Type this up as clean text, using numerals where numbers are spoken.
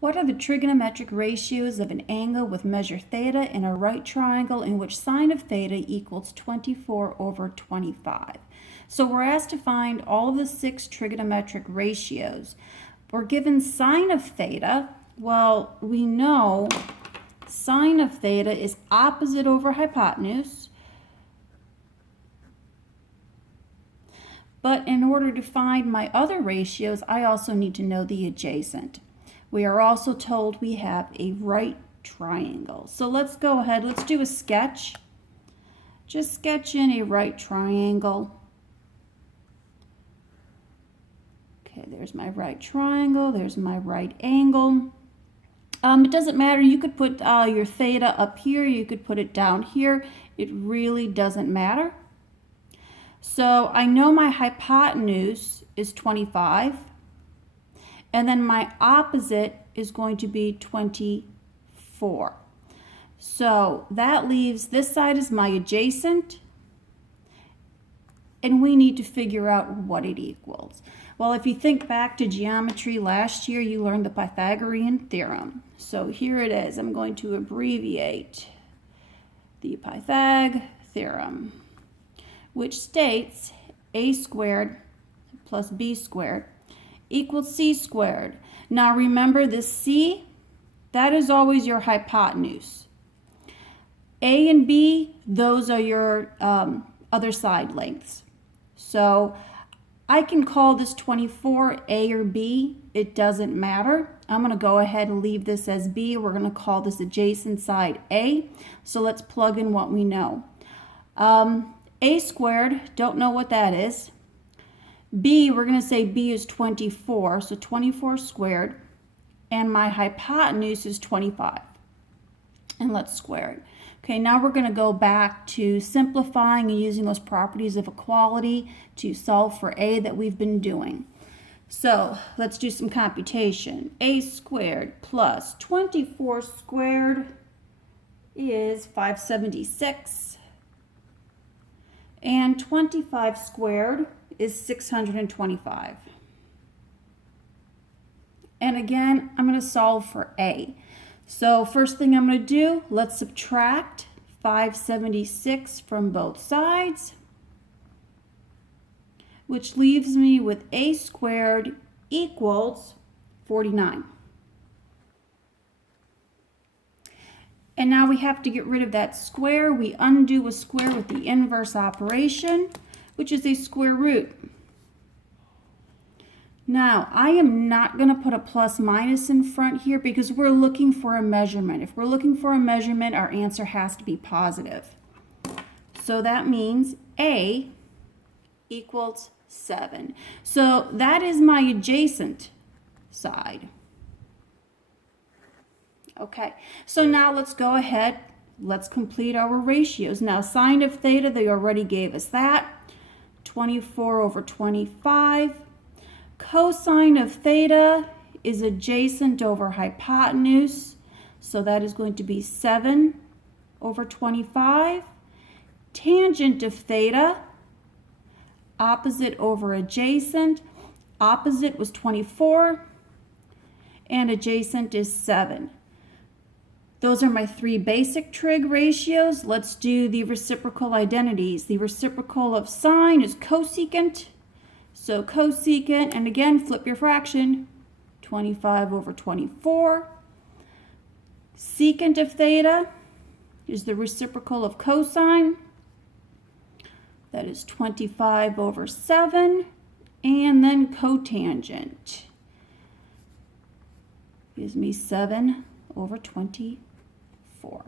What are the trigonometric ratios of an angle with measure theta in a right triangle in which sine of theta equals 24 over 25? So we're asked to find all of the 6 trigonometric ratios. We're given sine of theta. Well, we know sine of theta is opposite over hypotenuse. But in order to find my other ratios, I also need to know the adjacent. We are also told we have a right triangle. So let's go ahead, let's do a sketch. Just sketch in a right triangle. Okay, there's my right triangle, there's my right angle. It doesn't matter, you could put your theta up here, you could put it down here. It really doesn't matter. So I know my hypotenuse is 25. And then my opposite is going to be 24. So that leaves, this side is my adjacent, and we need to figure out what it equals. Well, if you think back to geometry last year, you learned the Pythagorean theorem. So here it is. I'm going to abbreviate the Pythag theorem, which states a squared plus b squared equals c squared. Now remember, this c, that is always your hypotenuse. A and b, those are your other side lengths. So I can call this 24 a or b. It doesn't matter. I'm going to go ahead and leave this as b. We're going to call this adjacent side a. So let's plug in what we know. A squared, don't know what that is. B, we're going to say B is 24, so 24 squared, and my hypotenuse is 25. And let's square it. Okay, now we're going to go back to simplifying and using those properties of equality to solve for A that we've been doing. So let's do some computation. A squared plus 24 squared is 576, and 25 squared is 625. And again, I'm going to solve for A. So first thing I'm going to do, let's subtract 576 from both sides, which leaves me with A squared equals 49. And now we have to get rid of that square. We undo a square with the inverse operation, which is a square root. Now, I am not going to put a plus minus in front here because we're looking for a measurement. If we're looking for a measurement, our answer has to be positive. So that means A equals 7. So that is my adjacent side. Okay, so now let's go ahead. Let's complete our ratios. Now, sine of theta, they already gave us that. 24 over 25. Cosine of theta is adjacent over hypotenuse, so that is going to be 7 over 25. Tangent of theta, opposite over adjacent. Opposite was 24, and adjacent is 7. Those are my 3 basic trig ratios. Let's do the reciprocal identities. The reciprocal of sine is cosecant. So cosecant, and again, flip your fraction, 25 over 24. Secant of theta is the reciprocal of cosine. That is 25 over 7. And then cotangent gives me 7 over 24.